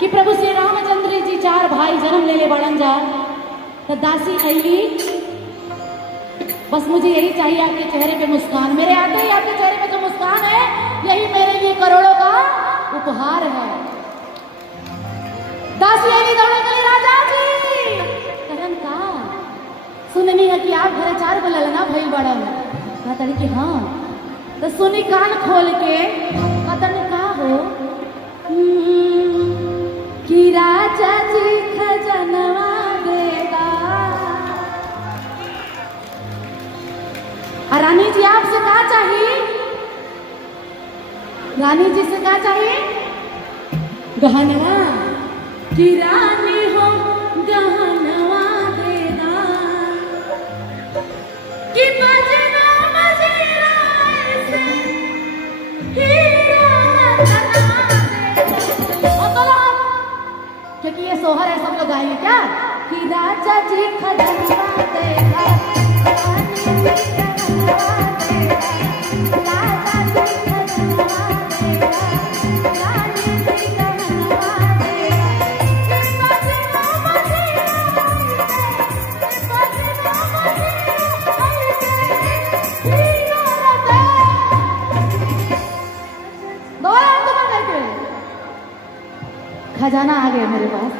कि प्रभु श्री रामचंद्र जी 4 भाई जन्म ले बड़न जा तो दासी अली। बस मुझे यही चाहिए आपके चेहरे पे मुस्कान, मेरे आते ही आपके चेहरे पे जो मुस्कान है यही मेरे लिए करोड़ों का उपहार है। दासी अली दौड़े गई राजा जी करन का सुननी है कि आप घरे 4 गो ललना भइल बड़न। कहतनी कि हाँ, तो सुनी कान खोल के। कहतनी का हो कि राजा जी खजनवा देगा। रानी जी आपसे क्या चाहिए? रानी जी से क्या चाहिए? गहनवा कि रानी हो गहनवा देना कि बजना मजीरा ऐसे हीरा रतना देना। क्योंकि ये सोहर है, सब लोग गाएंगे क्या? कि राजा जी खजनवा देगा, खजाना आ गया मेरे पास।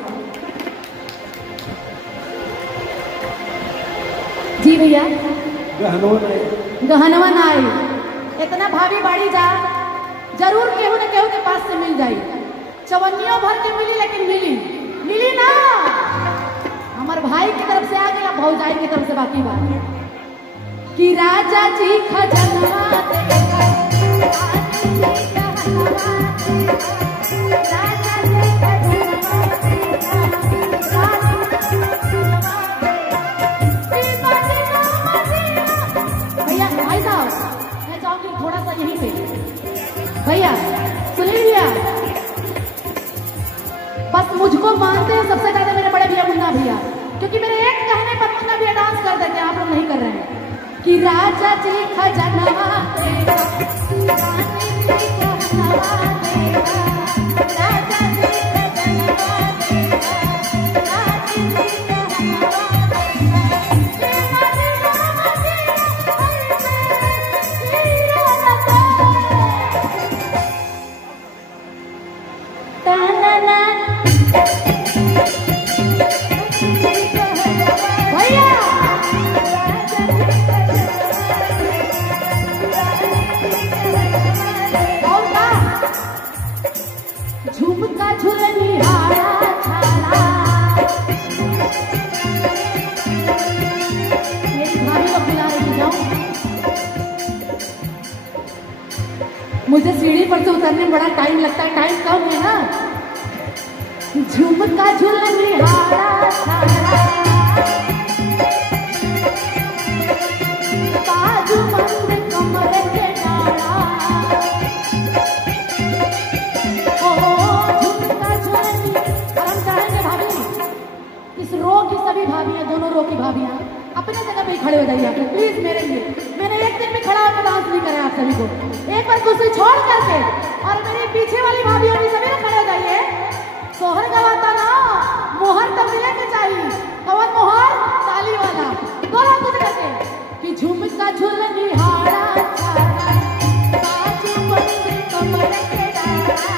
जी भैया गहनवा ना आई, इतना भाभी बाड़ी जा जरूर केहू न केहू के पास से मिल जाई। चवन्नियों भर के मिली, लेकिन मिली ना। हमारे भाई की तरफ से आ गया, भौजाई की तरफ से बाकी बात। कि राजा जी खजनवा देगा, थोड़ा सा यहीं पे भैया सुनील भैया, बस मुझको मानते हैं सबसे ज्यादा मेरे बड़े भैया मुन्ना भैया, क्योंकि मेरे एक कहने पर मुन्ना भैया डांस कर देते हैं, आप लोग नहीं कर रहे हैं। कि राजा जी खजनवा देगा, रानी जी खजनवा देगा, राजा जी खजनवा देगा, रानी जी खजनवा झुमका झुलनी हारा छाड़ा। मेरी भाभी लोग बुला रही जाओ, मुझे सीढ़ी पर से उतरने में बड़ा टाइम लगता है, टाइम कम है ना। झुमका झुलनी हारा छाड़ा, बाजू बंद कमर के डाला। इस रो की सभी भाभियां, दोनों रो की भाभियां अपने जगह पे ही खड़े हो जाइए आप प्लीज मेरे लिए। मैंने एक दिन भी खड़ा होकर डांस नहीं कराया आप सभी को, एक बार कुर्सी छोड़ करके। और मेरे पीछे वाली भाभियां भी सभी ना खड़े हो जाइए। सोहर गवाता ना, मोहर तो मिले के चाहिए। कौन मोहर? ताली वाला। दोनों कुछ करके कि झुमका झुलनी हारा छाड़ा, बाजू बंद कमर के डाला।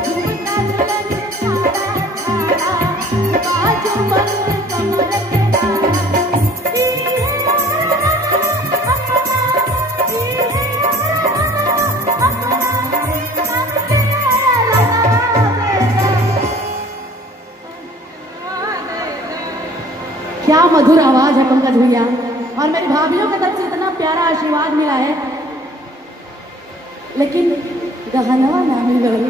झुमका झुलनी हारा छाड़ा, बाजू बंद कमर के डाला। क्या मधुर आवाज है पंकज भैया, और मेरी भाभियों की तरफ से इतना प्यारा आशीर्वाद मिला है, लेकिन गहनवा ना मिल गई।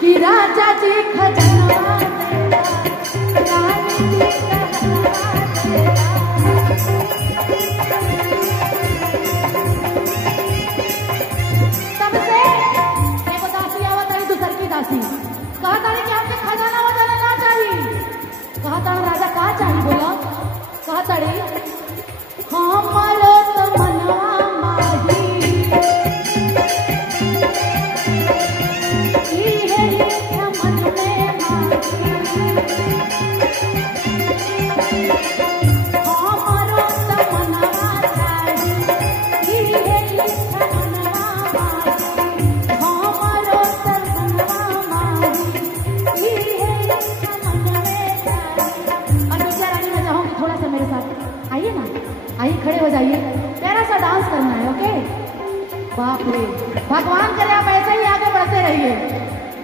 कि राजा जी खजनवा देगा, रानी जी गहनवा देगा। तब से देखो दासी आवत है, दूसर की दासी कहा तारी कि आपके खजाना वजाना ना चाहिए। कहा था राजा का चाहिए? बोला कहा तारी हमारो तो मनवा माही, मन में बाप रे, भगवान करे आप ऐसे ही आगे बढ़ते रहिए।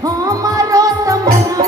हमारो तमन्ना